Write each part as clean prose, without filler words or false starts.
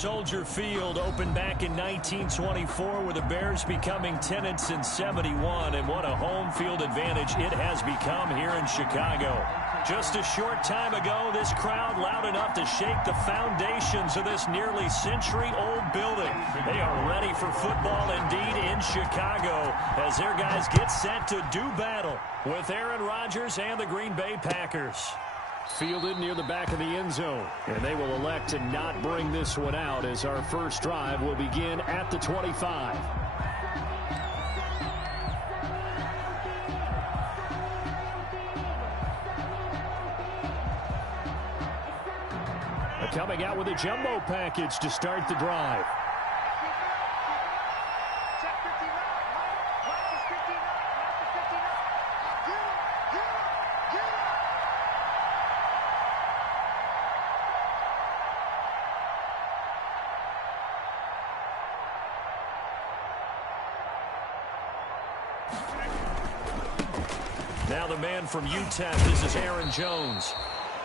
Soldier Field opened back in 1924 with the Bears becoming tenants in 71, and what a home field advantage it has become here in Chicago. Just a short time ago, this crowd loud enough to shake the foundations of this nearly century-old building. They are ready for football indeed in Chicago as their guys get set to do battle with Aaron Rodgers and the Green Bay Packers. Fielded near the back of the end zone, and they will elect to not bring this one out as our first drive will begin at the 25. Coming out with a jumbo package to start the drive. Now the man from UTEP, this is Aaron Jones.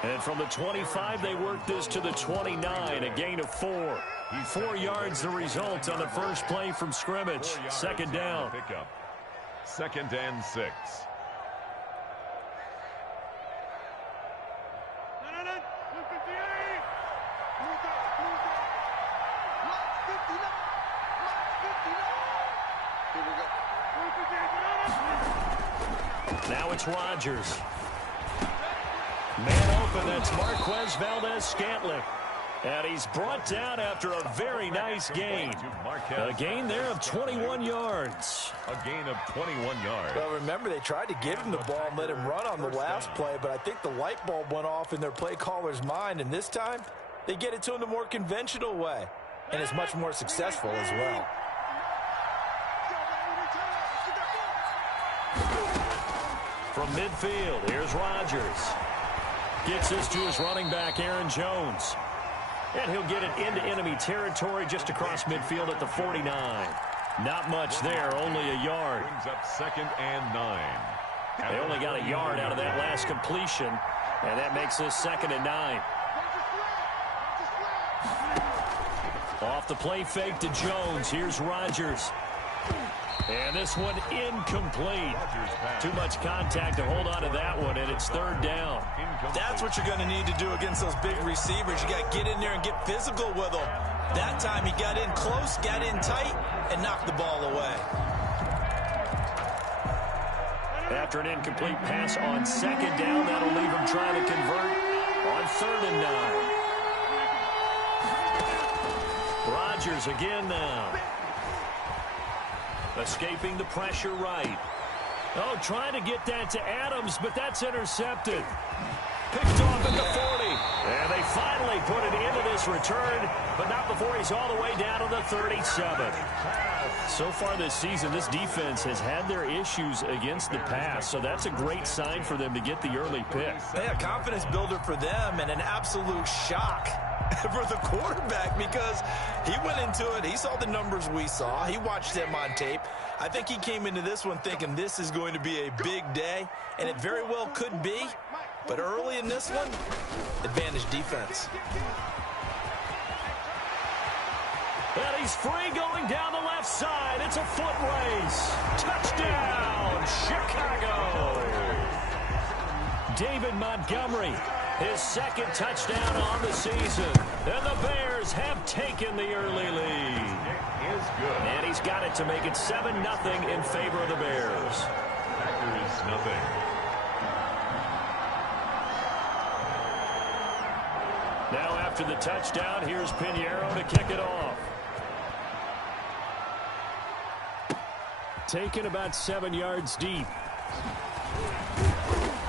And from the 25, they work this to the 29, a gain of 4. 4 yards the result on the first play from scrimmage. Second down. Pickup. 2nd and 6. Now it's Rodgers. Man open, that's Marquez Valdez-Scantling. And he's brought down after a very nice gain. A gain there of 21 yards. A gain of 21 yards. Well, remember, they tried to give him the ball and let him run on the last play, but I think the light bulb went off in their play caller's mind, and this time they get it to him the more conventional way, and it's much more successful as well. From midfield, here's Rodgers. Gets this to his running back, Aaron Jones. And he'll get it into enemy territory just across midfield at the 49. Not much there, only a yard. Brings up 2nd and 9. They only got a yard out of that last completion, and that makes this 2nd and 9. Off the play fake to Jones. Here's Rodgers. And this one incomplete. Too much contact to hold on to that one, and it's 3rd down. That's what you're going to need to do against those big receivers. You got to get in there and get physical with them. That time he got in close, got in tight, and knocked the ball away. After an incomplete pass on 2nd down, that'll leave him trying to convert on 3rd and 9. Rodgers again now. Escaping the pressure right. Oh, trying to get that to Adams, but that's intercepted. Picked off at the 40. And they finally put it into this return, but not before he's all the way down to the 37. So far this season, this defense has had their issues against the pass, so that's a great sign for them to get the early pick. Yeah, confidence builder for them and an absolute shock for the quarterback because he went into it. He saw the numbers we saw. He watched them on tape. I think he came into this one thinking this is going to be a big day, and it very well could be. But early in this one, advantage defense. And he's free going down the left side. It's a foot race. Touchdown, Chicago. David Montgomery, his 2nd touchdown on the season. And the Bears have taken the early lead. It is good. And he's got it to make it 7-0 in favor of the Bears. Packers nothing. Now after the touchdown, here's Pinheiro to kick it off. Taken about 7 yards deep.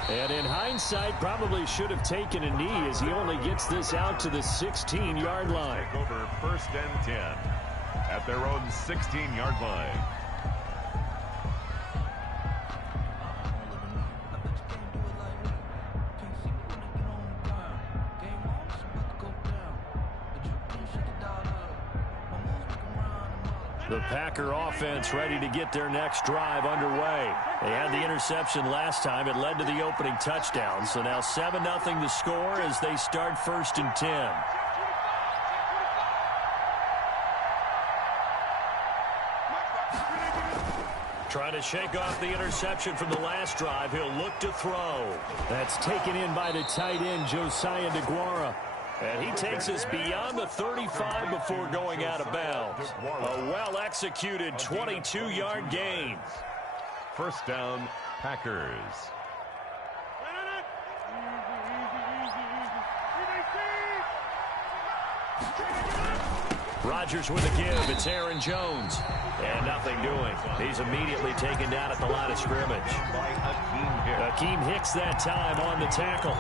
And in hindsight, probably should have taken a knee as he only gets this out to the 16-yard line. Take over 1st and 10 at their own 16-yard line. The Packer offense ready to get their next drive underway. They had the interception last time. It led to the opening touchdown. So now 7-0 the score as they start 1st and 10. Trying to shake off the interception from the last drive. He'll look to throw. That's taken in by the tight end, Josiah DeGuara. And he takes us beyond the 35 before going out of bounds. A well-executed 22-yard gain. First down, Packers. Rodgers with a give. It's Aaron Jones. And nothing doing. He's immediately taken down at the line of scrimmage. Akeem Hicks that time on the tackle.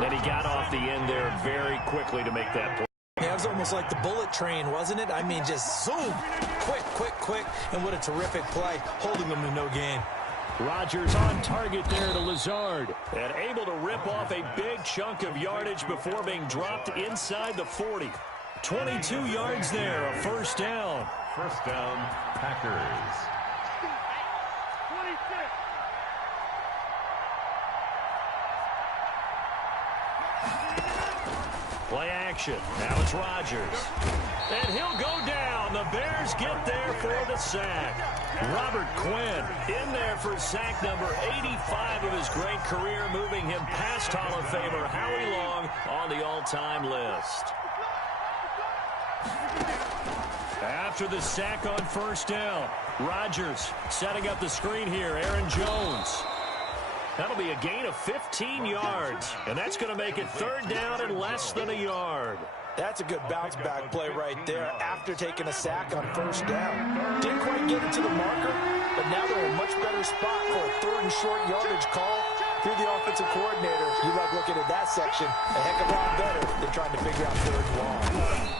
Then he got off the end there very quickly to make that play. Yeah, it was almost like the bullet train, wasn't it? I mean, just zoom. Quick, quick, quick. And what a terrific play, holding them to no gain. Rodgers on target there to Lazard. And able to rip off a big chunk of yardage before being dropped inside the 40. 22 yards there, a first down. First down, Packers. Play action. Now it's Rodgers. And he'll go down. The Bears get there for the sack. Robert Quinn in there for sack number 85 of his great career, moving him past Hall of Famer Howie Long on the all-time list. After the sack on first down, Rodgers setting up the screen here. Aaron Jones. That'll be a gain of 15 yards, and that's going to make it third down and less than a yard. That's a good bounce-back play right there after taking a sack on first down. Didn't quite get it to the marker, but now they're in a much better spot for a third and short yardage call through the offensive coordinator. You like looking at that section a heck of a lot better than trying to figure out third and long.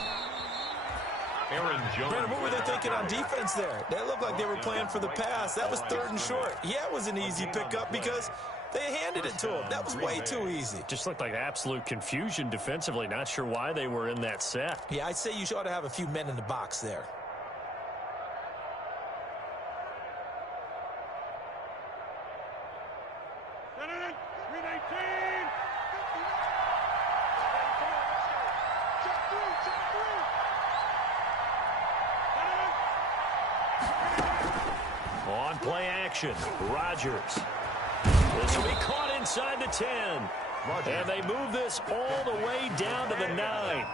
Aaron Jones. Brandon, what were they thinking on defense there? They looked like they were playing for the pass. That was third and short. Yeah, it was an easy pickup because they handed it to him. That was way too easy. Just looked like absolute confusion defensively. Not sure why they were in that set. Yeah, I'd say you ought to have a few men in the box there. On play action, Rodgers. This will be caught inside the 10. And they move this all the way down to the 9.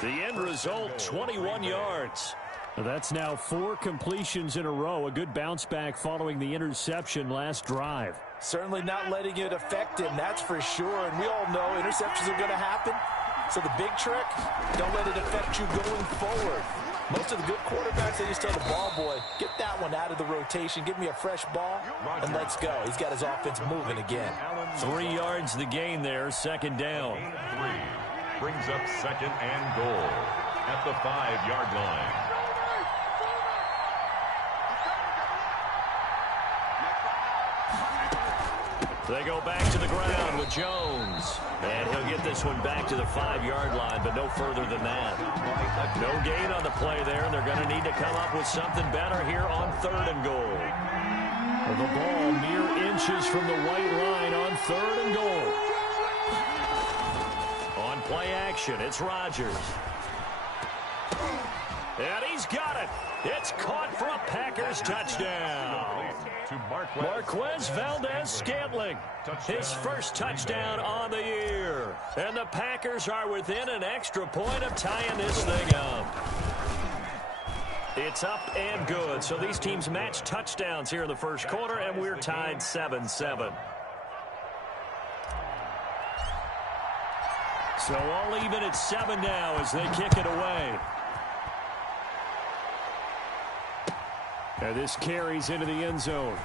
The end result, 21 yards. That's now 4 completions in a row. A good bounce back following the interception last drive. Certainly not letting it affect him, that's for sure. And we all know interceptions are going to happen. So the big trick, don't let it affect you going forward. Most of the good quarterbacks, they just tell the ball boy, get that one out of the rotation, give me a fresh ball, and let's go. He's got his offense moving again. 3 yards the gain there, second down. 3 brings up second and goal at the 5-yard line. They go back to the ground with Jones. And he'll get this one back to the 5-yard line, but no further than that. No gain on the play there, and they're going to need to come up with something better here on third and goal. The ball mere inches from the white line on third and goal. On play action, it's Rodgers. And he's got it. It's caught for a Packers touchdown. To Marquez Valdez-Scantling, his first touchdown on the year. And the Packers are within an extra point of tying this thing up. It's up and good. So these teams match touchdowns here in the first quarter, and we're tied 7-7. So all even at 7 now as they kick it away. And this carries into the end zone.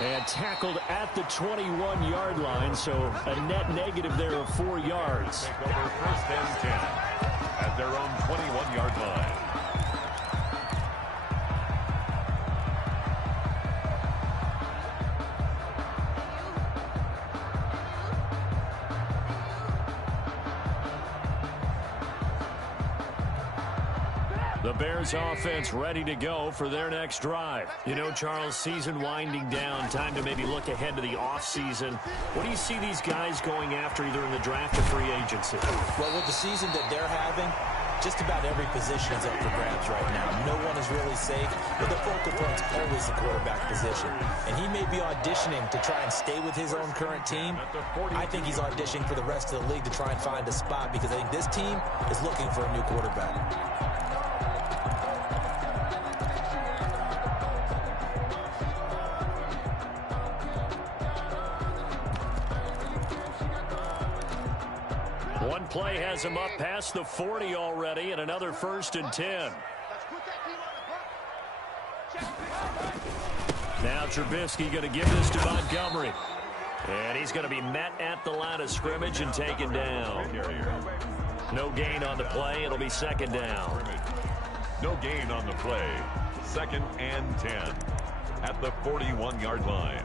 And tackled at the 21-yard line, so a net negative there of 4 yards. Take over first and 10 at their own 21-yard line. The Bears offense ready to go for their next drive. You know, Charles, season winding down, time to maybe look ahead to the offseason. What do you see these guys going after either in the draft or free agency? Well, with the season that they're having, just about every position is up for grabs right now. No one is really safe, but the focal point's always the quarterback position. And he may be auditioning to try and stay with his own current team. I think he's auditioning for the rest of the league to try and find a spot because I think this team is looking for a new quarterback. One play has him up past the 40 already, and another 1st and 10. Now Trubisky going to give this to Montgomery. And he's going to be met at the line of scrimmage and taken down. No gain on the play. It'll be 2nd down. No gain on the play. 2nd and 10 at the 41-yard line.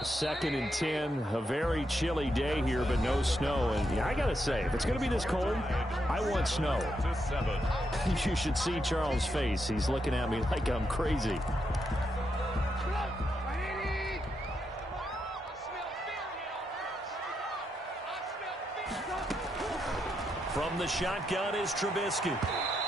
2nd and 10, a very chilly day here, but no snow. And yeah, I got to say, if it's going to be this cold, I want snow. You should see Charles' face. He's looking at me like I'm crazy. From the shotgun is Trubisky.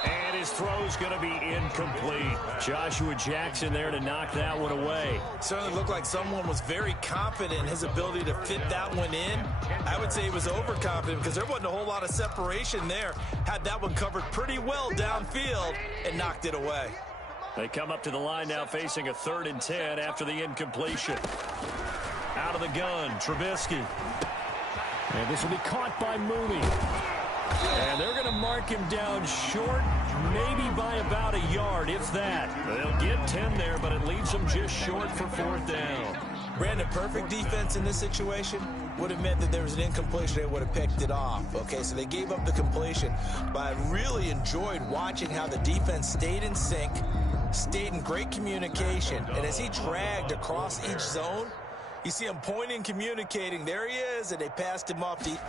And his throw's going to be incomplete. Joshua Jackson there to knock that one away. Certainly looked like someone was very confident in his ability to fit that one in. I would say he was overconfident because there wasn't a whole lot of separation there. Had that one covered pretty well downfield and knocked it away. They come up to the line now facing a 3rd and 10 after the incompletion. Out of the gun, Trubisky. And this will be caught by Mooney. And they're going to mark him down short, maybe by about a yard, if that. They'll get 10 there, but it leaves them just short for 4th down. Brandon, perfect defense in this situation would have meant that there was an incompletion. They would have picked it off. Okay, so they gave up the completion, but I really enjoyed watching how the defense stayed in sync, stayed in great communication, and as he dragged across each zone, you see him pointing, communicating. There he is, and they passed him off deep.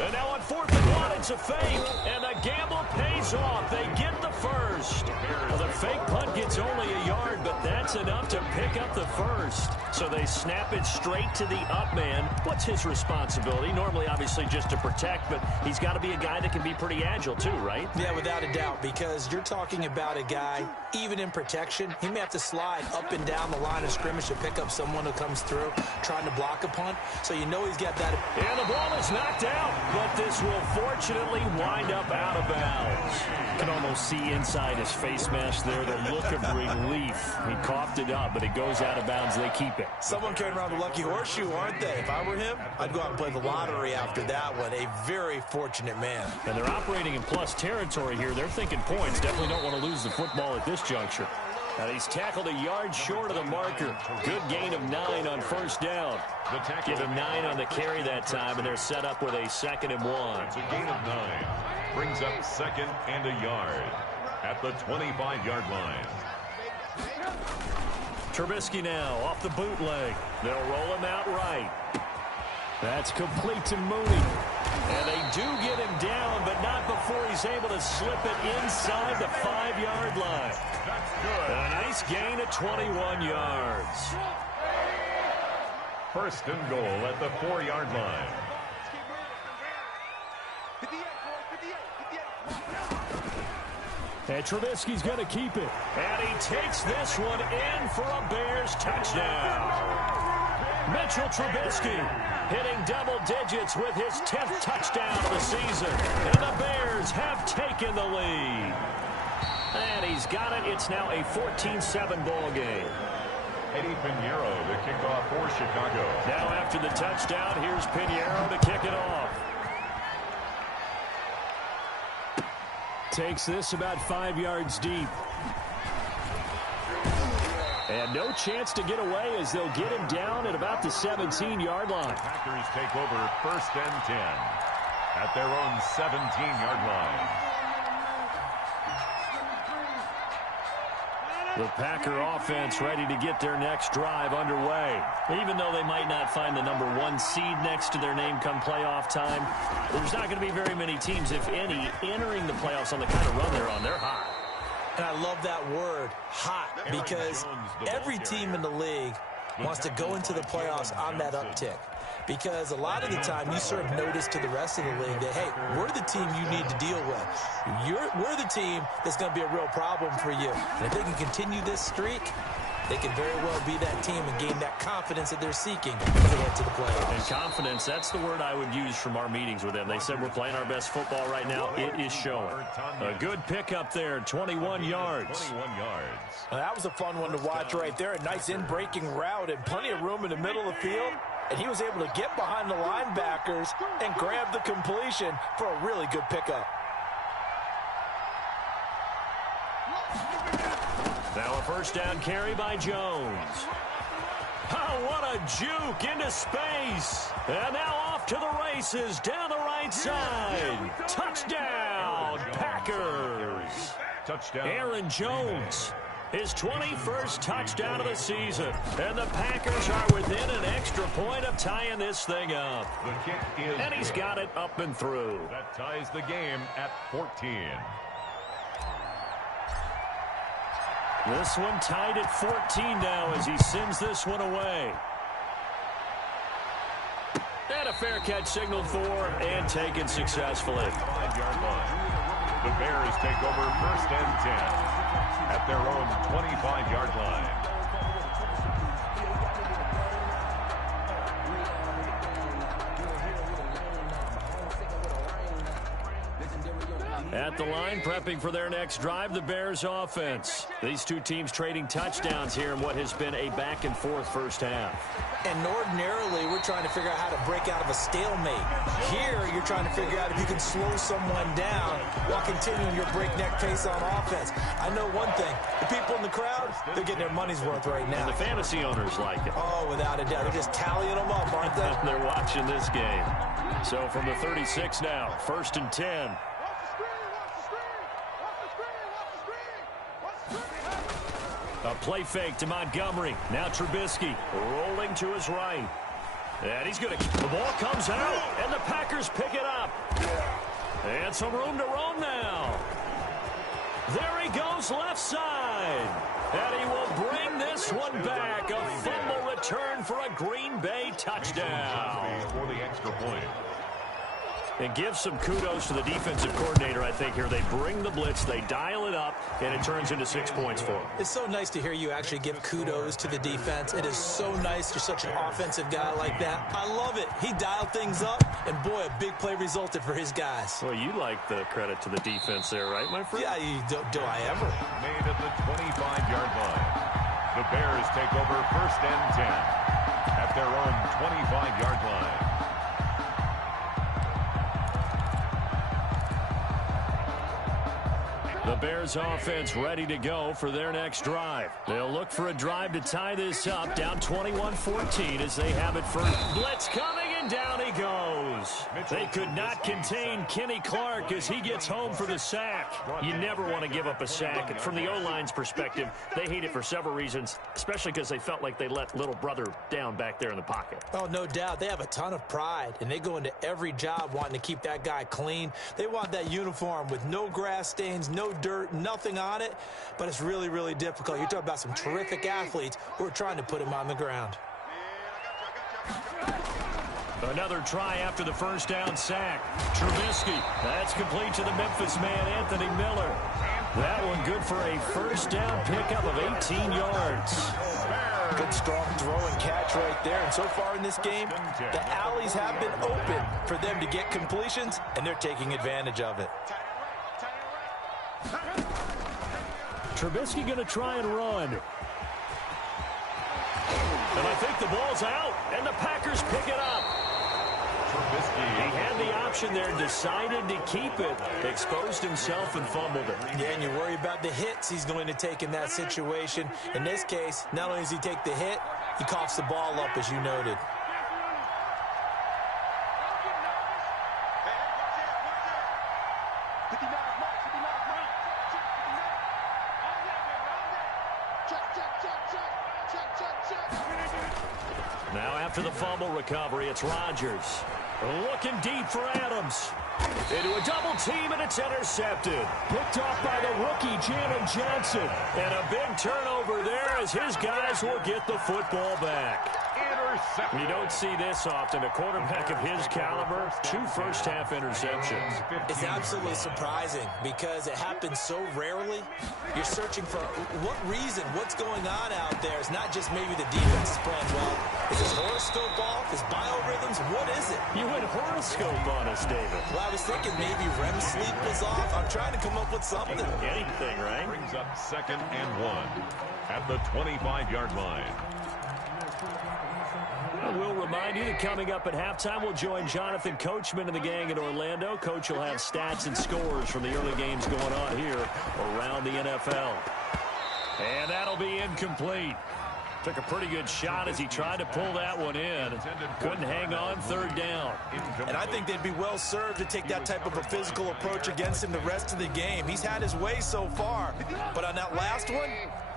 And now on 4th and 1, it's a fake, and the gamble pays off. They get the first. Well, the fake punt gets only a yard, but that's enough to pick up the first. So they snap it straight to the up man. What's his responsibility? Normally, obviously, just to protect, but he's got to be a guy that can be pretty agile too, right? Yeah, without a doubt, because you're talking about a guy, even in protection, he may have to slide up and down the line of scrimmage to pick up someone who comes through trying to block a punt. So you know he's got that. And the ball is knocked out, but this will fortunately wind up out of bounds. You can almost see inside his face mask there the look of relief. He coughed it up, but it goes out of bounds. They keep it. Someone carrying around the lucky horseshoe, aren't they? If I were him, I'd go out and play the lottery after that one. A very fortunate man. And they're operating in plus territory here. They're thinking points. Definitely don't want to lose the football at this juncture. And he's tackled a yard short of the marker. Good gain of 9 on 1st down. Give him 9 on the carry that time, and they're set up with a 2nd and 1. It's a gain of 9. Brings up 2nd and a yard at the 25-yard line. Trubisky now off the bootleg. They'll roll him out right. That's complete to Mooney. And they do get him down, but not before he's able to slip it inside the 5-yard line. That's good. A nice gain of 21 yards. 1st and goal at the 4-yard line. And Trubisky's going to keep it. And he takes this one in for a Bears touchdown. Mitchell Trubisky hitting double digits with his 10th touchdown of the season. And the Bears have taken the lead. And he's got it. It's now a 14-7 ball game. Eddie Pinheiro to kick off for Chicago. Now after the touchdown, here's Pinheiro to kick it off. Takes this about 5 yards deep. And no chance to get away as they'll get him down at about the 17-yard line. The Packers take over 1st and 10 at their own 17-yard line. The Packer offense ready to get their next drive underway. Even though they might not find the number 1 seed next to their name come playoff time, there's not going to be very many teams, if any, entering the playoffs on the kind of run they're on. They're hot. And I love that word, hot, because every team in the league wants to go into the playoffs on that uptick. because a lot of the time you serve notice to the rest of the league that, hey, we're the team you need to deal with. We're the team that's going to be a real problem for you. And if they can continue this streak, they can very well be that team and gain that confidence that they're seeking as they head to the playoffs. And confidence, that's the word I would use from our meetings with them. They said we're playing our best football right now. It is showing. A good pickup there, 21 yards. 21 yards. Well, that was a fun one to watch right there. A nice in-breaking route and plenty of room in the middle of the field. And he was able to get behind the linebackers and grab the completion for a really good pickup. Now a first down carry by Jones. Oh, what a juke into space. And now off to the races down the right side. Touchdown, Packers. Touchdown. Aaron Jones, his 21st touchdown of the season. And the Packers are within an extra point of tying this thing up. The kick is And he's got it up and through. That ties the game at 14. This one tied at 14 now as he sends this one away. And a fair catch signaled for and taken successfully. 5-yard line. The Bears take over 1st and 10 at their own 25-yard line. At the line, prepping for their next drive, the Bears offense. These two teams trading touchdowns here in what has been a back-and-forth first half. And ordinarily, we're trying to figure out how to break out of a stalemate. Here, you're trying to figure out if you can slow someone down while continuing your breakneck pace on offense. I know one thing. The people in the crowd, they're getting their money's worth right now. And the fantasy owners like it. Oh, without a doubt. They're just tallying them up, aren't they? They're watching this game. So from the 36 now, 1st and 10. A play fake to Montgomery. Now Trubisky rolling to his right. And he's going to... The ball comes out, and the Packers pick it up. And some room to roam now. There he goes left side. And he will bring this one back. A fumble return for a Green Bay touchdown. For the extra point. And give some kudos to the defensive coordinator, I think, here. They bring the blitz, they dial it up, and it turns into 6 points for them. It's so nice to hear you actually give kudos to the defense. It is so nice you're such an offensive guy like that. I love it. He dialed things up, and boy, a big play resulted for his guys. Well, you like the credit to the defense there, right, my friend? Yeah, do I ever? Made at the 25-yard line. The Bears take over 1st and 10 at their own 25-yard line. The Bears offense ready to go for their next drive. They'll look for a drive to tie this up, down 21-14 as they have it first. Blitz coming, and down he goes. They could not contain Kenny Clark as he gets home for the sack. You never want to give up a sack. From the O-line's perspective, they hate it for several reasons, especially because they felt like they let little brother down back there in the pocket. Oh, no doubt. They have a ton of pride, and they go into every job wanting to keep that guy clean. They want that uniform with no grass stains, no dirt, nothing on it, but it's really, really difficult. You're talking about some terrific athletes who are trying to put him on the ground. Another try after the first down sack. Trubisky, that's complete to the Memphis man, Anthony Miller. That one good for a first down pickup of 18 yards. Good strong throw and catch right there. And so far in this game, the alleys have been open for them to get completions, and they're taking advantage of it. Trubisky going to try and run. And I think the ball's out, and the Packers pick it up. He had the option there, decided to keep it, exposed himself and fumbled it. Yeah, and you worry about the hits he's going to take in that situation. In this case, not only does he take the hit, he coughs the ball up, as you noted. Now after the fumble recovery, it's Rodgers. Looking deep for Adams. Into a double team, and it's intercepted. Picked off by the rookie, Janet Johnson. And a big turnover there as his guys will get the football back. intercepted. You don't see this often. A quarterback of his caliber, 2 first-half interceptions. It's absolutely surprising because it happens so rarely. You're searching for what reason, what's going on out there. It's not just maybe the defense is playing well. Is his horoscope off? His biorhythms? What is it? You went horoscope on us, David. Well, I was thinking maybe REM sleep was off. I'm trying to come up with something. Anything, right? Brings up 2nd and 1 at the 25-yard line. We'll remind you that coming up at halftime, we'll join Jonathan Coachman and the gang in Orlando. Coach will have stats and scores from the early games going on here around the NFL. And that'll be incomplete. Took a pretty good shot as he tried to pull that one in. Couldn't hang on, 3rd down. And I think they'd be well served to take that type of a physical approach against him the rest of the game. He's had his way so far. But on that last one,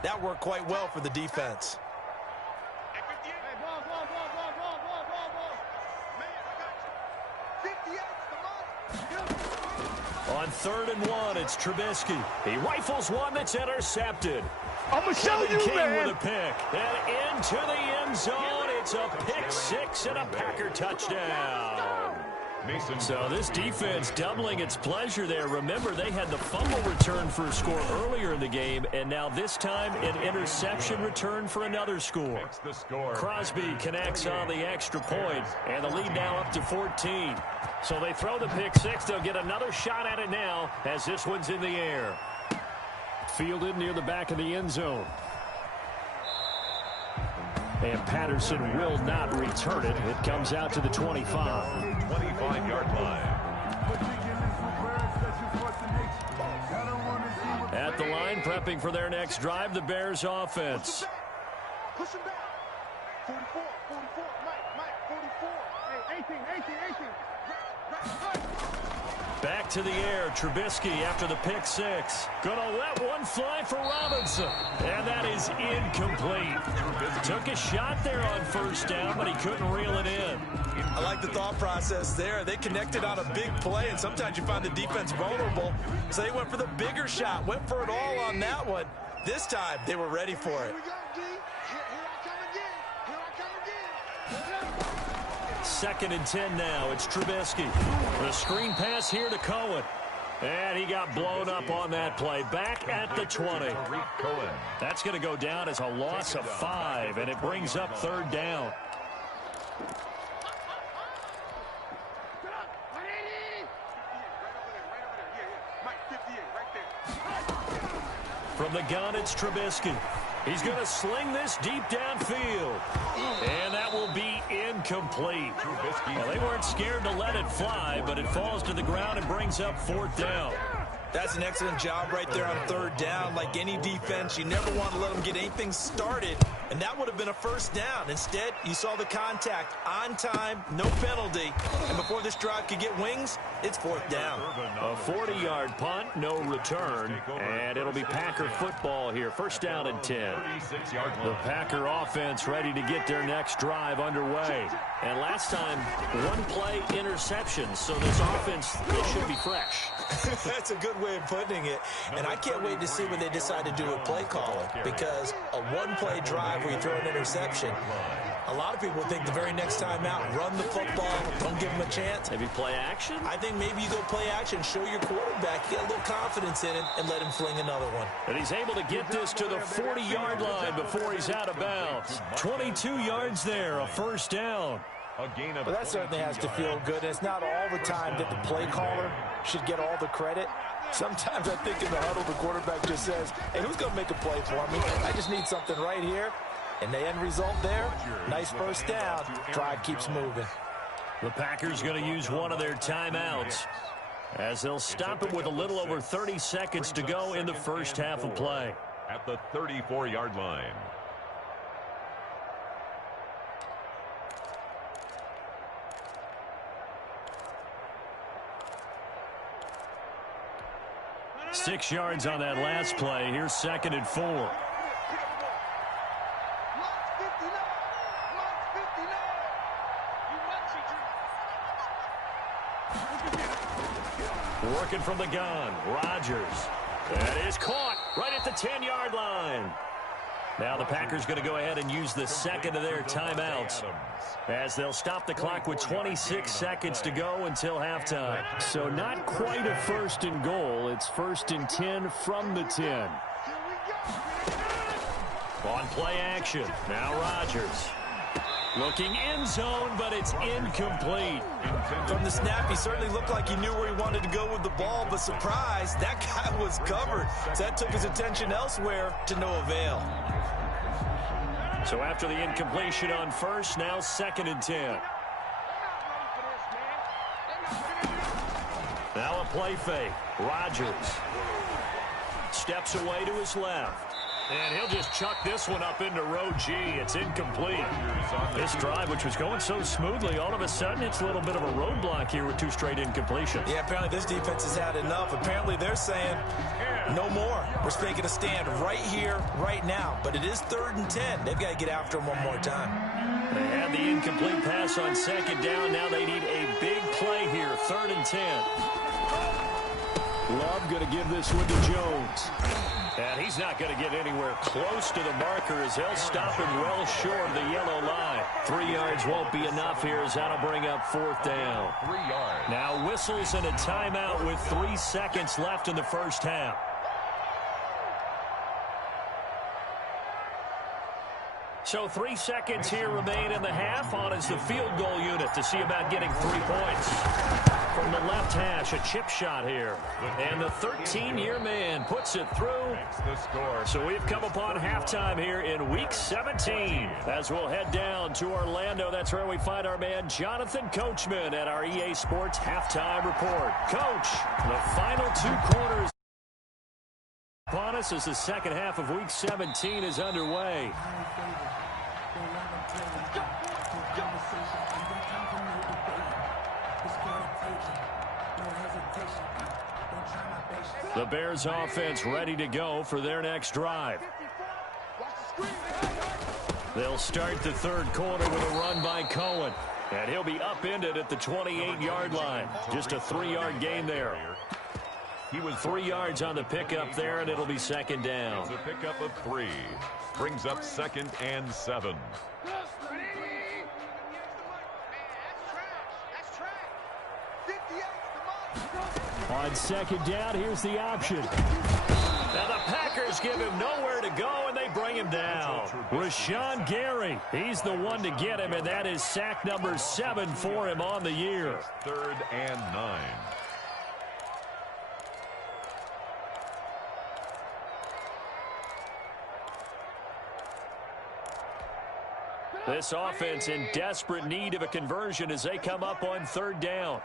that worked quite well for the defense. On 3rd and 1, it's Trubisky. He rifles one that's intercepted. I'm going to show you, King man. with a pick. And into the end zone. It's a pick 6 and a Packer touchdown. Mason. So this defense doubling its pleasure there. Remember, they had the fumble return for a score earlier in the game, and now this time an interception return for another score. Crosby connects on the extra point, and the lead now up to 14. So they throw the pick 6. They'll get another shot at it now as this one's in the air. Fielded near the back of the end zone. And Patterson will not return it. It comes out to the 25. 25-yard line. At the line, prepping for their next drive, the Bears offense. Push him back. 44, 44, Mike, 44. Hey, 18. Back to the air, Trubisky after the pick 6. Gonna let one fly for Robinson. And that is incomplete. Took a shot there on 1st down, but he couldn't reel it in. I like the thought process there. They connected on a big play, and sometimes you find the defense vulnerable. So they went for the bigger shot, went for it all on that one. This time, they were ready for it. Here we go, D. Here I come again. 2nd and 10 now. It's Trubisky. The screen pass here to Cohen. And he got blown up on that play. Back at the 20. That's going to go down as a loss of 5, and it brings up 3rd down. From the gun, it's Trubisky. He's going to sling this deep downfield. And that will be incomplete. Well, they weren't scared to let it fly, but it falls to the ground and brings up 4th down. That's an excellent job right there on 3rd down. Like any defense, you never want to let them get anything started, and that would have been a 1st down. Instead, you saw the contact on time, no penalty, and before this drive could get wings, it's 4th down. A 40-yard punt, no return, and it'll be Packer football here. 1st down and 10. The Packer offense ready to get their next drive underway. And last time, 1-play interception, so this offense, they should be fresh. That's a good way of putting it. And I can't wait to see what they decide to do with play calling, because a 1-play drive where you throw an interception, a lot of people think the very next time out, run the football, don't give them a chance. Maybe play action? I think maybe you go play action, show your quarterback, get a little confidence in him, and let him fling another one. And he's able to get this to the 40-yard line before he's out of bounds. 22 yards there, a 1st down. But that certainly has to feel good. And it's not all the time that the play caller should get all the credit. Sometimes I think in the huddle, the quarterback just says, hey, who's going to make a play for me? I just need something right here. And the end result there, nice 1st down. Drive keeps moving. The Packers going to use one of their timeouts as they'll stop it with a little over 30 seconds to go in the 1st half of play. At the 34-yard line. Six yards on that last play. Here's 2nd and 4. Working from the gun, Rodgers. That is caught right at the 10-yard line. Now the Packers going to go ahead and use the second of their timeouts as they'll stop the clock with 26 seconds to go until halftime. So not quite a first and goal. It's 1st and 10 from the 10. On play action. Now Rodgers. Looking end zone, but it's incomplete. From the snap, he certainly looked like he knew where he wanted to go with the ball, but surprise, that guy was covered. So that took his attention elsewhere to no avail. So after the incompletion on first, now 2nd and 10. Now a play fake. Rodgers steps away to his left. And he'll just chuck this one up into row G. It's incomplete. This drive, which was going so smoothly, all of a sudden it's a little bit of a roadblock here with 2 straight incompletions. Yeah, apparently this defense has had enough. Apparently they're saying no more. We're making a stand right here, right now. But it is 3rd and 10. They've got to get after him one more time. They had the incomplete pass on 2nd down. Now they need a big play here. 3rd and 10. Love going to give this one to Jones. And he's not going to get anywhere close to the marker as he'll stop him well short of the yellow line. 3 yards won't be enough here as that'll bring up 4th down. 3 yards. Now whistles and a timeout with 3 seconds left in the first half. So 3 seconds here remain in the half. On is the field goal unit to see about getting 3 points. From the left hash, a chip shot here. And the 13-year man puts it through. So we've come upon halftime here in Week 17. As we'll head down to Orlando, that's where we find our man Jonathan Coachman at our EA Sports Halftime Report. Coach, the final 2 quarters upon us as the second half of Week 17 is underway. The Bears offense ready to go for their next drive. They'll start the 3rd quarter with a run by Cohen. And he'll be upended at the 28-yard line. Just a 3-yard gain there. He was 3 yards on the pickup there, and it'll be 2nd down. It's a pickup of 3. Brings up 2nd and 7. On 2nd down, here's the option. Now the Packers give him nowhere to go, and they bring him down. Rashawn Gary, he's the one to get him, and that is sack number 7 for him on the year. 3rd and 9. This offense in desperate need of a conversion as they come up on 3rd down.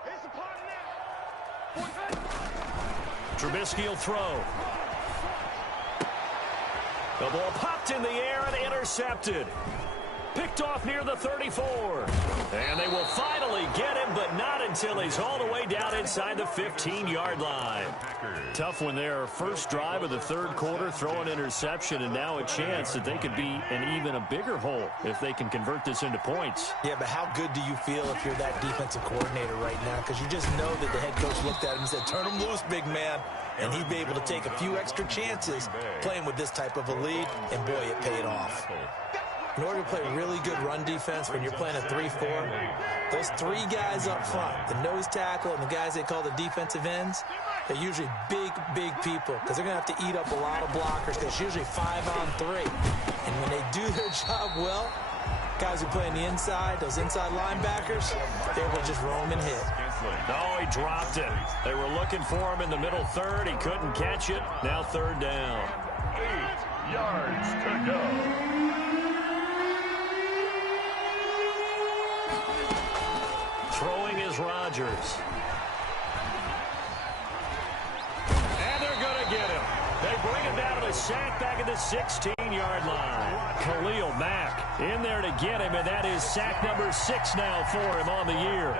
Trubisky will throw. The ball popped in the air and intercepted. Picked off near the 34. And they will finally get him, but not until he's all the way down inside the 15-yard line. Tough one there. First drive of the 3rd quarter, throw an interception, and now a chance that they could be in even a bigger hole if they can convert this into points. Yeah, but how good do you feel if you're that defensive coordinator right now? Because you just know that the head coach looked at him and said, turn him loose, big man. And he'd be able to take a few extra chances playing with this type of a lead, and boy, it paid off. In order to play really good run defense when you're playing a 3-4, those 3 guys up front, the nose tackle and the guys they call the defensive ends, they're usually big, big people because they're going to have to eat up a lot of blockers because it's usually 5-on-3. And when they do their job well, guys who play on the inside, those inside linebackers, they will just roam and hit. No, he dropped it. They were looking for him in the middle 3rd. He couldn't catch it. Now 3rd down. 8 yards to go. Throwing is Rodgers. And they're going to get him. They bring him down to the sack back at the 16-yard line. Khalil Mack in there to get him, and that is sack number 6 now for him on the year.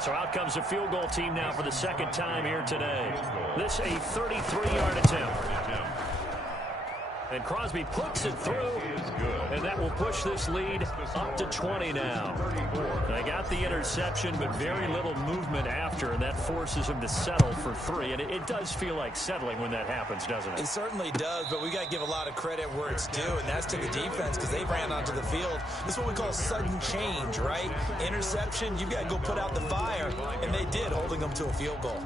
So out comes the field goal team now for the 2nd time here today. This a 33-yard attempt. And Crosby puts it through, and that will will push this lead up to 20 now. They got the interception, but very little movement after, and that forces them to settle for 3. And it does feel like settling when that happens, doesn't it? It certainly does, but we got to give a lot of credit where it's due, and that's to the defense because they ran onto the field. This is what we call sudden change, right? Interception, you got to go put out the fire, and they did, holding them to a field goal.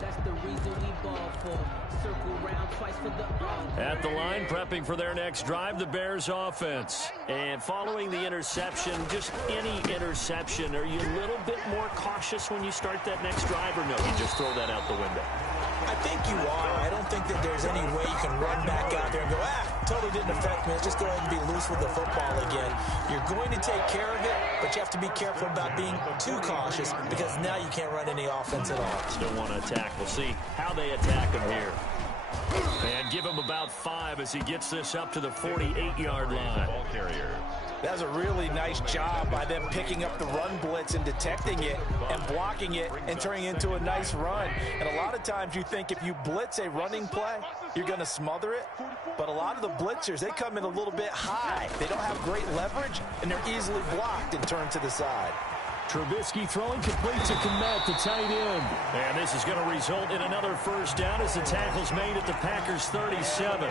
At the line, prepping for their next drive, the Bears offense. And following the interception, just any interception, are you a little bit more cautious when you start that next drive, or no, you just throw that out the window? I think you are. I don't think that there's any way you can run back out there and go, totally didn't affect me. Let's just go ahead and be loose with the football again. You're going to take care of it, but you have to be careful about being too cautious because now you can't run any offense at all. Still want to attack. We'll see how they attack him here. And give him about 5 as he gets this up to the 48-yard line. Ball carrier. That's a really nice job by them picking up the run blitz and detecting it and blocking it and turning it into a nice run. And a lot of times you think if you blitz a running play, you're going to smother it. But a lot of the blitzers, they come in a little bit high. They don't have great leverage, and they're easily blocked and turned to the side. Trubisky throwing complete to Kmet, the tight end. And this is going to result in another first down as the tackle's made at the Packers' 37.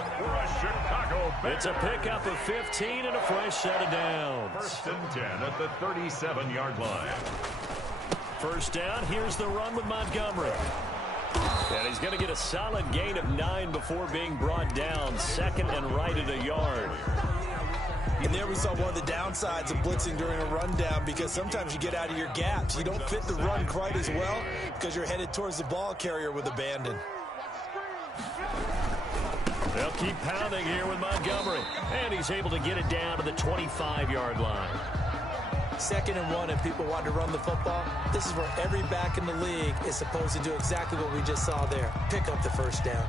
It's a pickup of 15 and a fresh set of downs. 1st and 10 at the 37-yard line. First down, here's the run with Montgomery. And he's going to get a solid gain of 9 before being brought down. 2nd and right at a yard. And there we saw one of the downsides of blitzing during a rundown because sometimes you get out of your gaps. You don't fit the run quite as well because you're headed towards the ball carrier with abandon. They'll keep pounding here with Montgomery. And he's able to get it down to the 25-yard line. 2nd and 1 and people want to run the football. This is where every back in the league is supposed to do exactly what we just saw there. Pick up the first down.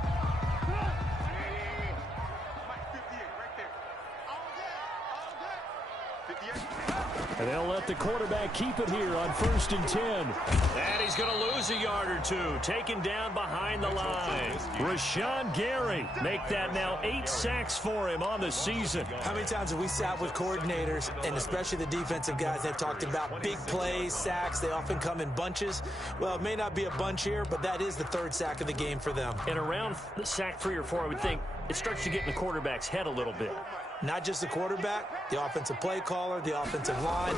And they'll let the quarterback keep it here on 1st and 10. And he's going to lose a yard or 2. Taken down behind the line. Rashawn Gary make that now 8 sacks for him on the season. How many times have we sat with coordinators, and especially the defensive guys, they've talked about big plays, sacks. They often come in bunches. Well, it may not be a bunch here, but that is the 3rd sack of the game for them. And around the sack 3 or 4, I would think it starts to get in the quarterback's head a little bit. Not just the quarterback, the offensive play caller, the offensive line,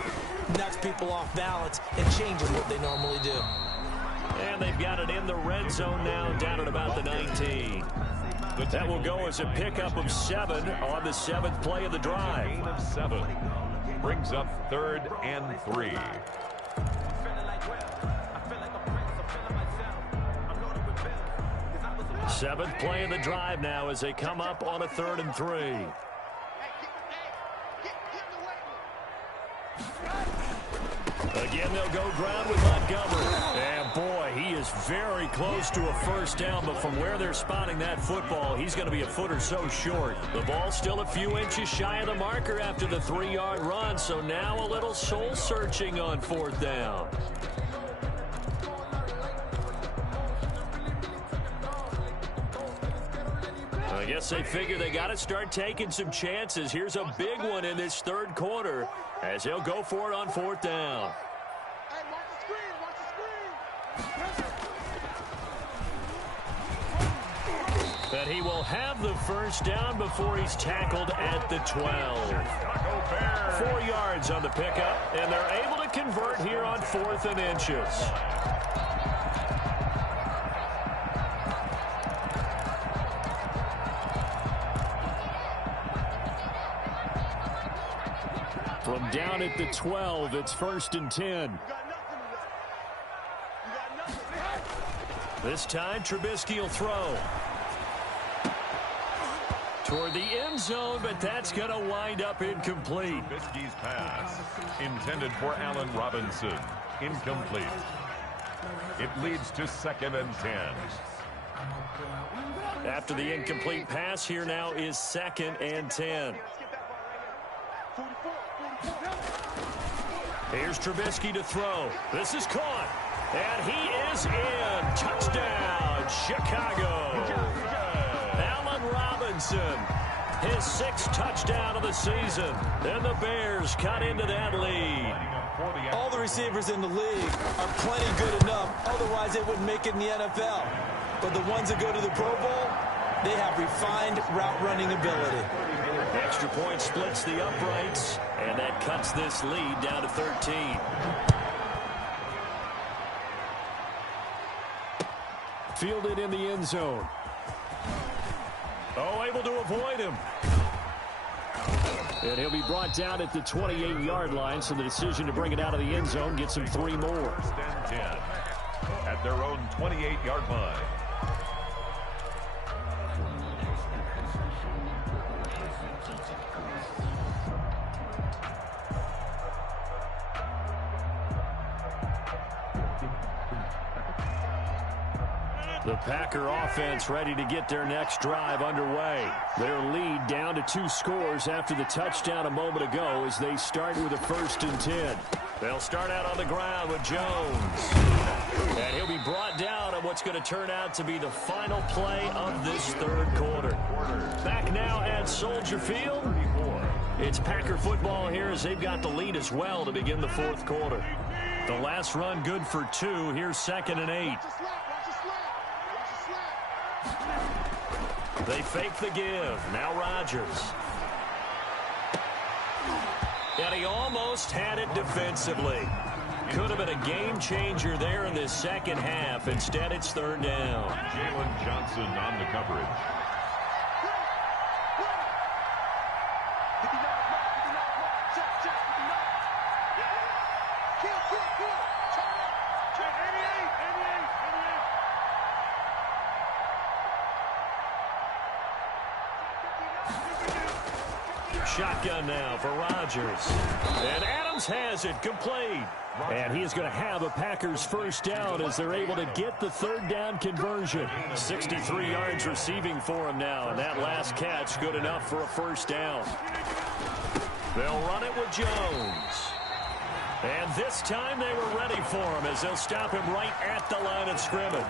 knocks people off balance and changes what they normally do. And they've got it in the red zone now, down at about the 19. That will go as a pickup of 7 on the 7th play of the drive. Gain of 7 brings up 3rd and 3. Seventh play of the drive now as they come up on a 3rd and 3. Again, they'll go ground with Montgomery. And boy, he is very close to a first down, but from where they're spotting that football, he's going to be a foot or so short. The ball's still a few inches shy of the marker after the 3-yard run, so now a little soul-searching on 4th down. I guess they figure they got to start taking some chances. Here's a big one in this 3rd quarter as they'll go for it on 4th down. Hey, watch the screen, But he will have the first down before he's tackled at the 12. 4 yards on the pickup, and they're able to convert here on 4th and inches. From down at the 12, it's 1st and 10. This time, Trubisky will throw. Toward the end zone, but that's going to wind up incomplete. Trubisky's pass, intended for Allen Robinson, incomplete. It leads to 2nd and 10. After the incomplete pass, here now is 2nd and 10. Here's Trubisky to throw. This is caught. And he is in. Touchdown, Chicago. Allen Robinson his 6th touchdown of the season. And the Bears cut into that lead. All the receivers in the league are plenty good enough. Otherwise, they wouldn't make it in the NFL. But the ones that go to the Pro Bowl, they have refined route running ability. Extra point splits the uprights, and that cuts this lead down to 13. Fielded in the end zone. Oh, able to avoid him. And he'll be brought down at the 28-yard line, so the decision to bring it out of the end zone gets him 3 more. 1st and 10 at their own 28-yard line. The Packer offense ready to get their next drive underway. Their lead down to 2 scores after the touchdown a moment ago as they start with a 1st and 10. They'll start out on the ground with Jones. And he'll be brought down on what's going to turn out to be the final play of this 3rd quarter. Back now at Soldier Field. It's Packer football here as they've got the lead as well to begin the 4th quarter. The last run good for 2. Here's 2nd and 8. They fake the give. Now Rodgers. And he almost had it defensively. Could have been a game changer there in this 2nd half. Instead, it's 3rd down. Jalen Johnson on the coverage. Shotgun now for Rodgers. And Adams has it complete. And he is going to have a Packers 1st down as they're able to get the 3rd down conversion. 63 yards receiving for him now. And that last catch good enough for a 1st down. They'll run it with Jones. And this time they were ready for him as they'll stop him right at the line of scrimmage.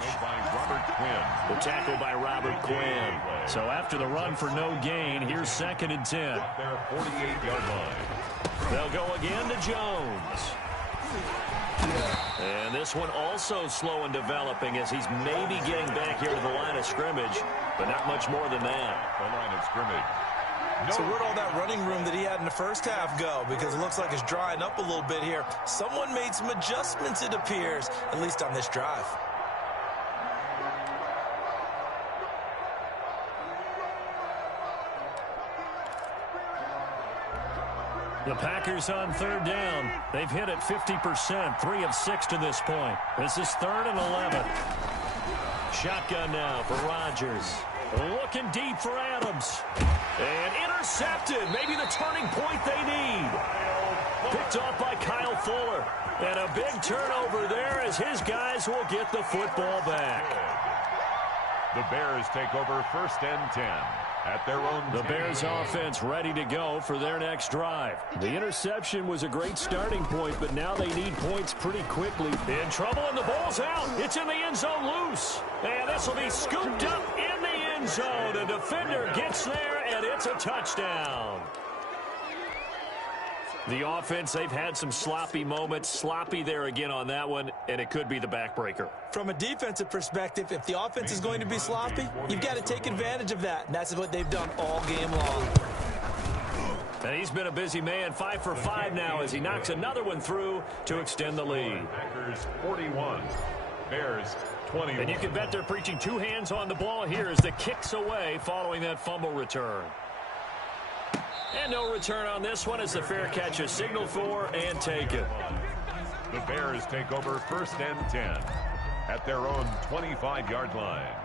The tackle by Robert Quinn. So after the run for no gain, here's 2nd and 10. Their 48-yard line. They'll go again to Jones. And this one also slow in developing as he's maybe getting back here to the line of scrimmage, but not much more than that. The line of scrimmage. So where'd all that running room that he had in the 1st half go? Because it looks like it's drying up a little bit here. Someone made some adjustments, it appears, at least on this drive. The Packers on 3rd down. They've hit it 50%, 3 of 6 to this point. This is 3rd and 11. Shotgun now for Rodgers. Looking deep for Adams. And intercepted. Maybe the turning point they need. Picked off by Kyle Fuller. And a big turnover there as his guys will get the football back. The Bears take over 1st and 10 at their own. The Bears offense ready to go for their next drive. The interception was a great starting point, but now they need points pretty quickly. In trouble, and the ball's out. It's in the end zone loose. And this will be scooped up in the end zone. The defender gets there, and it's a touchdown. The offense, they've had some sloppy moments. Sloppy there again on that one, and it could be the backbreaker. From a defensive perspective, if the offense is going to be sloppy, you've got to take advantage of that. And that's what they've done all game long. And he's been a busy man, 5 for 5 now as he knocks another one through to extend the lead. Packers 41, Bears 21. And you can bet they're preaching 2 hands on the ball here as the kick's away following that fumble return. And no return on this one as the fair catch is signaled for and taken. The Bears take over 1st and 10 at their own 25-yard line.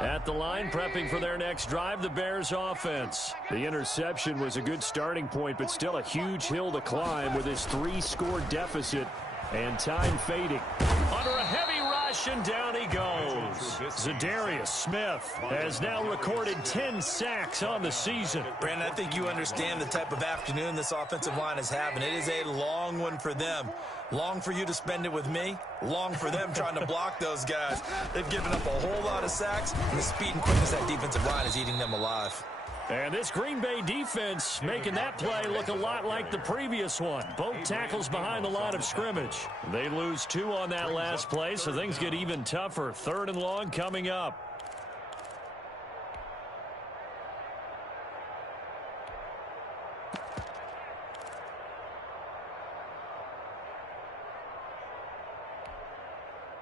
At the line, prepping for their next drive, the Bears offense. The interception was a good starting point, but still a huge hill to climb with his 3-score deficit and time fading. Under a heavy rush, possession. Down he goes. Zadarius Smith has now recorded 10 sacks on the season. Brandon, I think you understand the type of afternoon this offensive line is having. It is a long one for them. Long for you to spend it with me. Long for them trying to block those guys. They've given up a whole lot of sacks, and the speed and quickness of that defensive line is eating them alive. And this Green Bay defense making that play look a lot like the previous one. Both tackles behind the line of scrimmage. They lose 2 on that last play, so things get even tougher. 3rd and long coming up.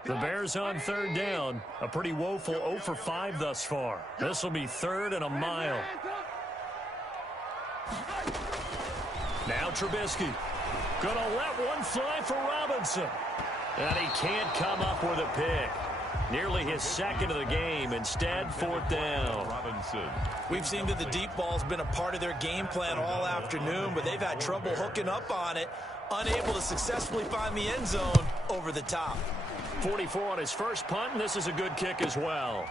The Bears on 3rd down. A pretty woeful 0 for 5 thus far. This will be 3rd and a mile. Now Trubisky. Gonna let one fly for Robinson. And he can't come up with a pick. Nearly his 2nd of the game. Instead, 4th down. Robinson. We've seen that the deep ball's been a part of their game plan all afternoon, but they've had trouble hooking up on it. Unable to successfully find the end zone over the top. 44 on his first punt, and this is a good kick as well.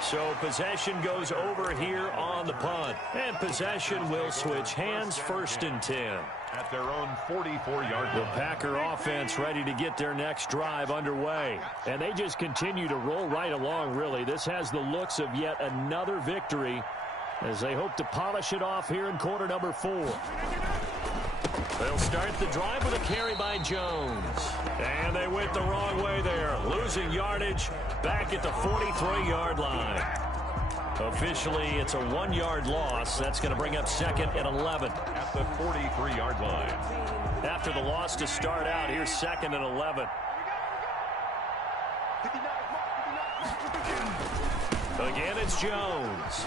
So possession goes over here on the punt. And possession will switch hands, 1st and 10. At their own 44-yard line. The Packer offense ready to get their next drive underway. And they just continue to roll right along, really. This has the looks of yet another victory as they hope to polish it off here in quarter number 4. They'll start the drive with a carry by Jones. And they went the wrong way there. Losing yardage back at the 43-yard line. Officially, it's a 1-yard loss. That's going to bring up 2nd and 11. At the 43-yard line. After the loss to start out, here's 2nd and 11. Again, it's Jones.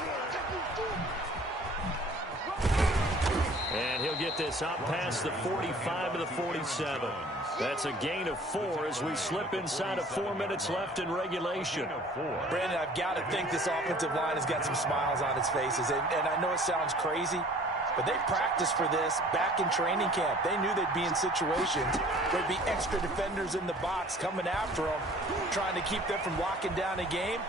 And he'll get this out past the 45 to the 47. That's a gain of 4 as we slip inside of 4 minutes left in regulation. Brandon, I've got to think this offensive line has got some smiles on its faces. And I know it sounds crazy, but they practiced for this back in training camp. They knew they'd be in situations where there'd be extra defenders in the box coming after them, trying to keep them from locking down a game.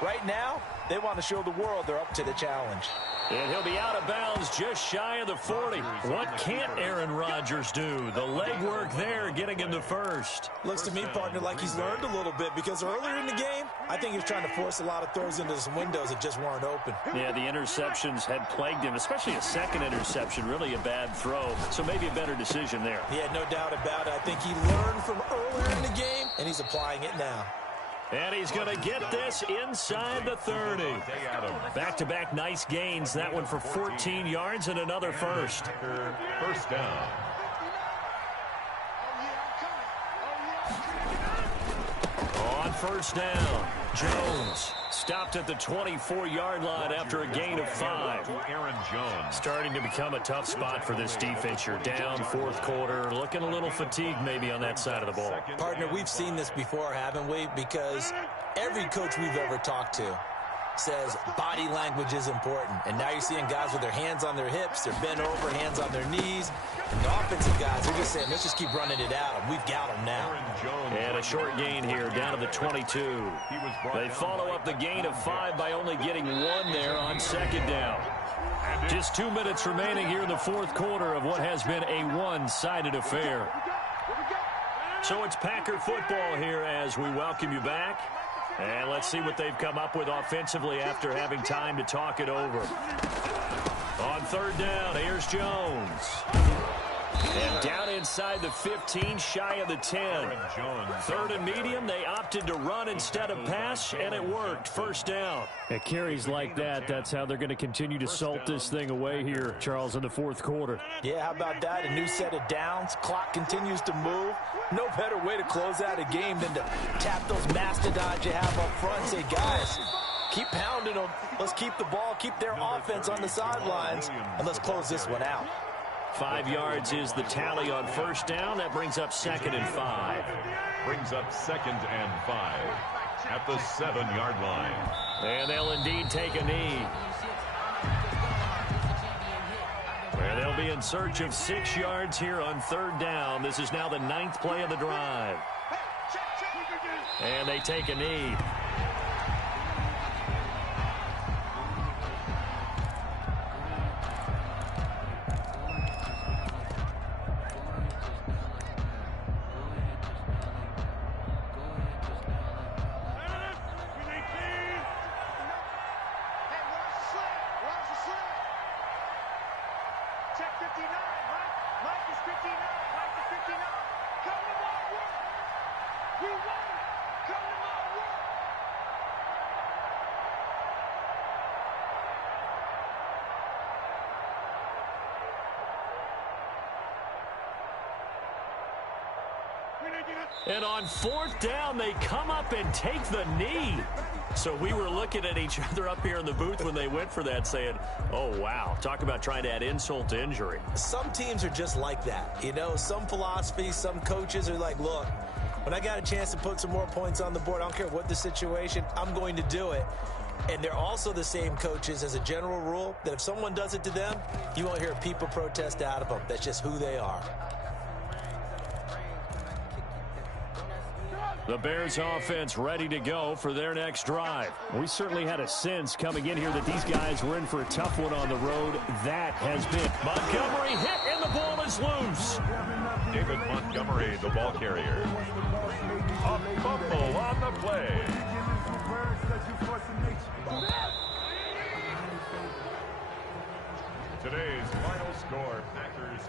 Right now, they want to show the world they're up to the challenge. And he'll be out of bounds just shy of the 40. What can't Aaron Rodgers do? The legwork there getting him to 1st. Looks to me, partner, like he's learned a little bit because earlier in the game, I think he was trying to force a lot of throws into some windows that just weren't open. Yeah, the interceptions had plagued him, especially a 2nd interception, really a bad throw. So maybe a better decision there. Yeah, no doubt about it. I think he learned from earlier in the game, and he's applying it now. And he's going to get this inside the 30. Back-to-back nice gains. That one for 14 yards and another 1st. 1st down. On 1st down, Jones stopped at the 24-yard line after a gain of 5. Aaron Jones. Starting to become a tough spot for this defense. You're down 4th quarter, looking a little fatigued maybe on that side of the ball. Partner, we've seen this before, haven't we? Because every coach we've ever talked to says body language is important. And now you're seeing guys with their hands on their hips, they're bent over, hands on their knees. And the offensive guys are just saying, let's just keep running it out. And we've got them now. And a short gain here down to the 22. They follow up the gain of 5 by only getting 1 there on 2nd down. Just 2 minutes remaining here in the 4th quarter of what has been a one-sided affair. So it's Packer football here as we welcome you back. And let's see what they've come up with offensively after having time to talk it over. On 3rd down, here's Jones. And down inside the 15, shy of the 10. 3rd and medium, they opted to run instead of pass, and it worked. 1st down. At carries like that, that's how they're going to continue to salt this thing away here, Charles, in the 4th quarter. Yeah, how about that? A new set of downs. Clock continues to move. No better way to close out a game than to tap those mastodons you have up front and say, guys, keep pounding them. Let's keep the ball, keep their offense on the sidelines, and let's close this one out. 5 yards is the tally on 1st down. That brings up 2nd and 5. Brings up 2nd and 5 at the 7-yard line. And they'll indeed take a knee. Where they'll be in search of 6 yards here on 3rd down. This is now the 9th play of the drive. And they take a knee. And on 4th down, they come up and take the knee. So we were looking at each other up here in the booth when they went for that saying, oh, wow, talk about trying to add insult to injury. Some teams are just like that. You know, some philosophies, some coaches are like, look, when I got a chance to put some more points on the board, I don't care what the situation, I'm going to do it. And they're also the same coaches as a general rule that if someone does it to them, you won't hear people protest out of them. That's just who they are. The Bears offense ready to go for their next drive. We certainly had a sense coming in here that these guys were in for a tough one on the road. That has been Montgomery hit and the ball is loose. David Montgomery, the ball carrier. A fumble on the play. Today's final score, Packers.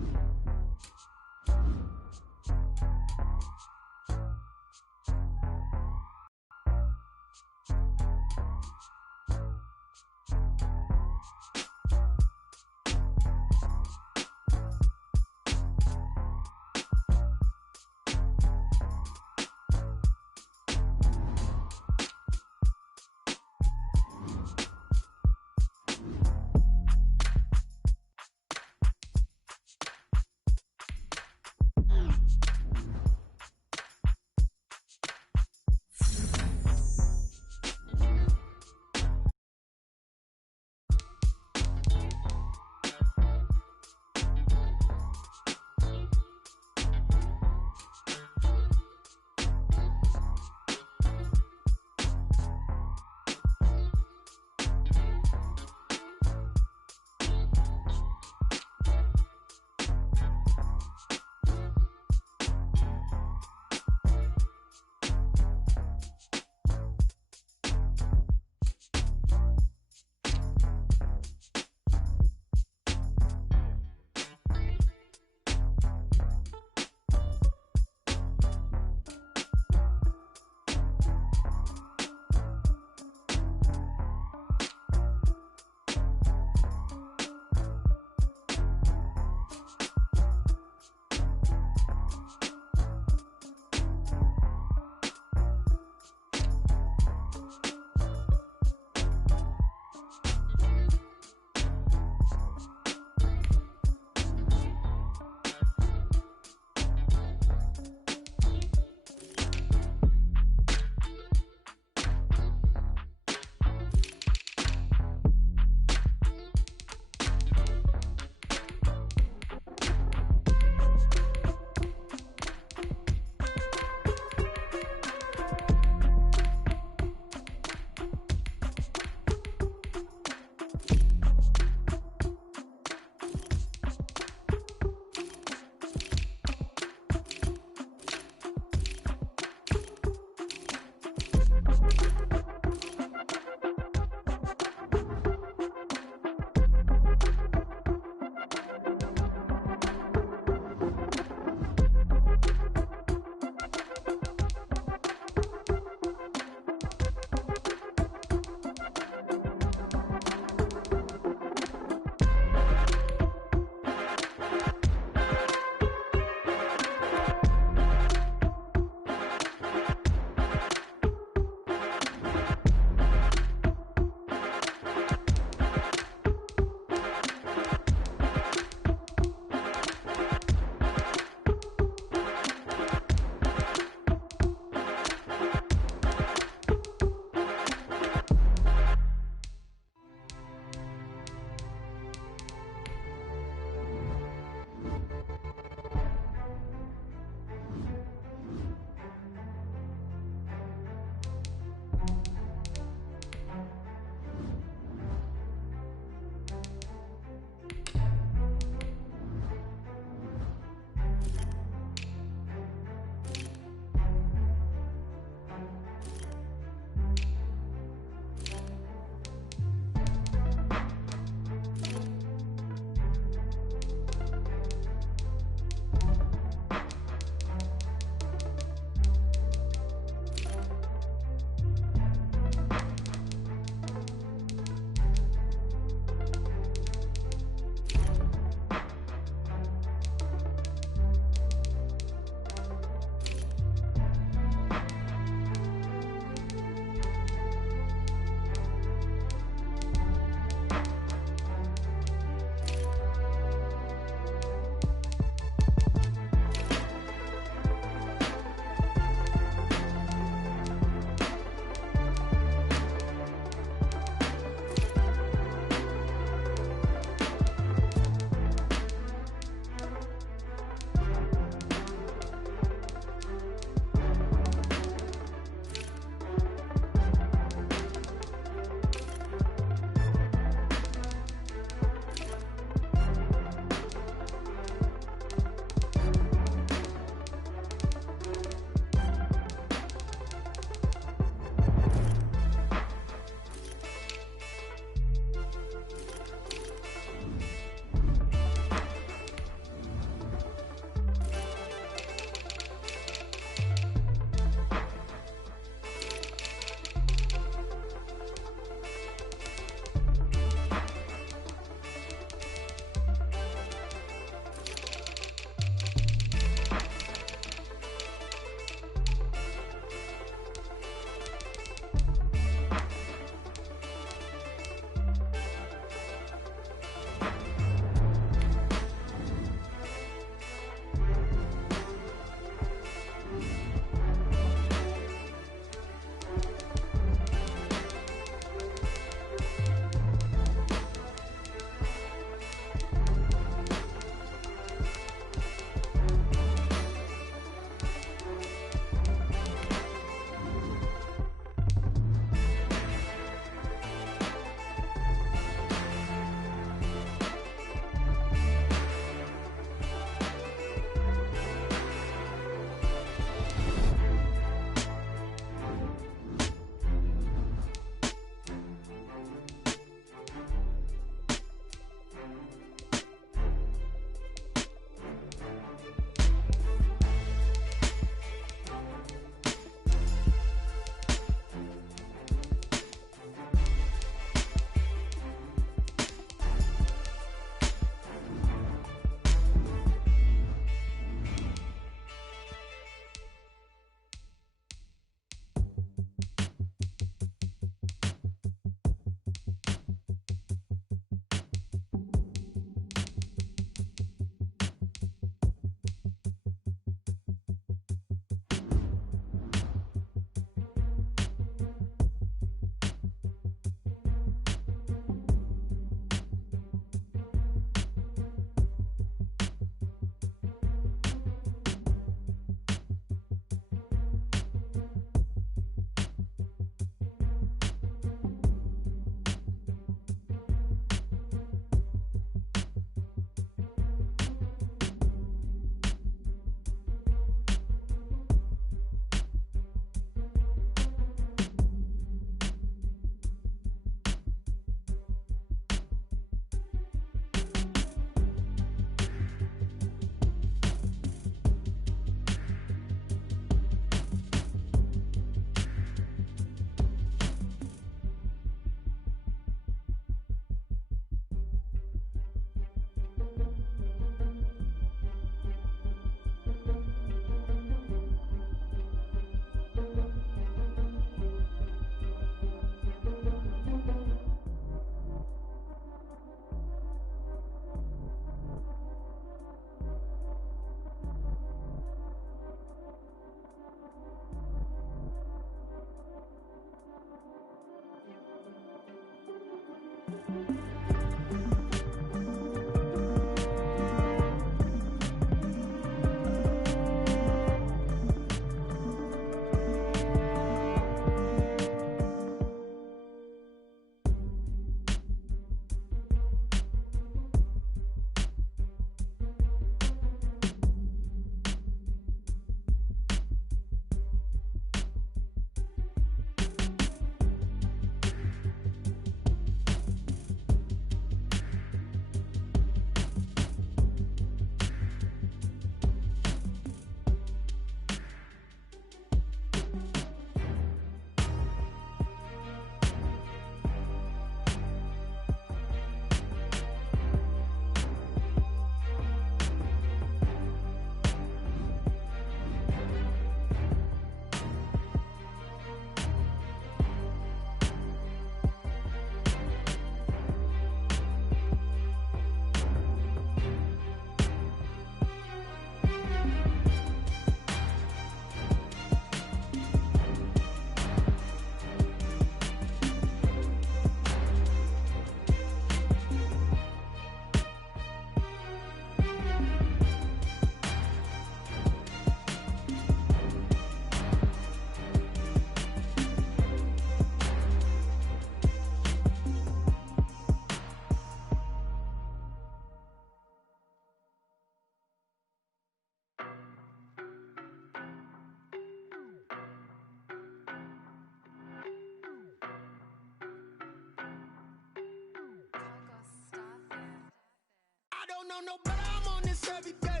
don't know, but I'm on this every day.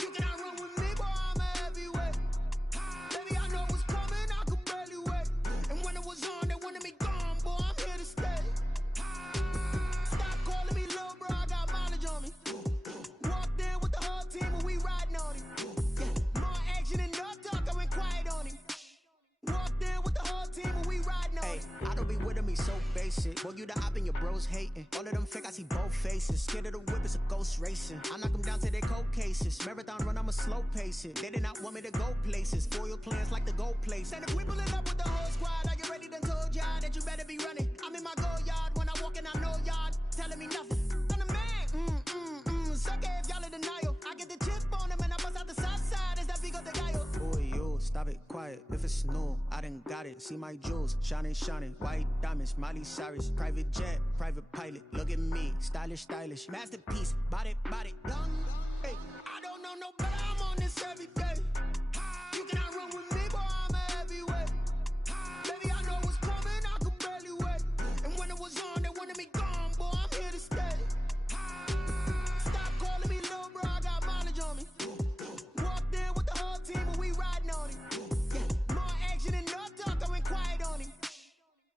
You cannot run with me, boy, I'm a heavyweight. Baby, I know what's coming, I could barely wait. And when it was on, they wanted me gone, boy, I'm here to stay. Stop calling me little bro, I got mileage on me. Walked in with the whole team and we riding on him. Yeah, more action and no talk, I went quiet on him. Walked in with the whole team and we riding on him. I don't be with me so basic. Boy, you the op and your bros hating. All of them fake, I see both faces. Scared of the whip, it's a ghost racing. I knock them down to their cold cases. Marathon run, I'ma slow pace it. They did not want me to go places. Foil plans like the go place. And if we pulling up with the whole squad, I get ready, done told y'all that you better be running. I'm in my go yard. When I walk in, I know y'all telling me nothing. I'm the man. Suck it if y'all in denial. I get the chip on them and I bust out the south side. Is that Vigo de Gallo? Boy, yo, stop it, quiet. If it's new, I done got it. See my jewels, shining, shining. White diamonds, Miley Cyrus. Private jet, private pilot. Look at me, stylish, stylish. Masterpiece, body, done. Hey, I don't know, but I'm on this every day. You cannot run with me, boy, I'm a heavyweight. Baby, I know what's coming, I could barely wait. And when it was on, they wanted me gone, boy, I'm here to stay. Stop calling me little bro, I got mileage on me. Walked in with the whole team and we riding on him. Yeah, more action and no talk, I went quiet on him.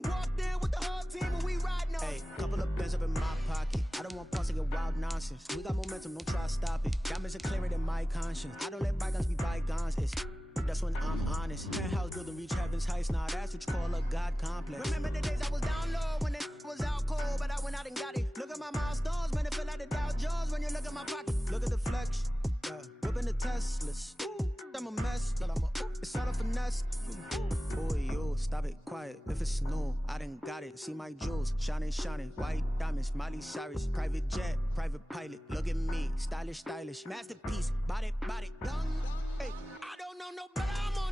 Walked in with the whole team and we riding on him. Hey, couple of bands up in my pocket. I don't want pause to get wild nonsense. We got momentum, don't try to stop it. Diamonds are clearer than my conscience. I don't let bygones be bygones. That's when I'm honest. Penthouse building reach heaven's heights. Now that's what you call a God complex. Remember the days I was down low when it was out cold, but I went out and got it. Look at my milestones, man, it feel like the Dow Jones when you look at my pocket. Look at the flex, whipping the Teslas. I'm a mess, but it's all a finesse. Boy, yo, stop it, quiet. If it's new, I done got it. See my jewels, shining, shining. White diamonds, Miley Cyrus. Private jet, private pilot. Look at me, stylish, stylish. Masterpiece, body, done. Hey, I don't know, but I'm on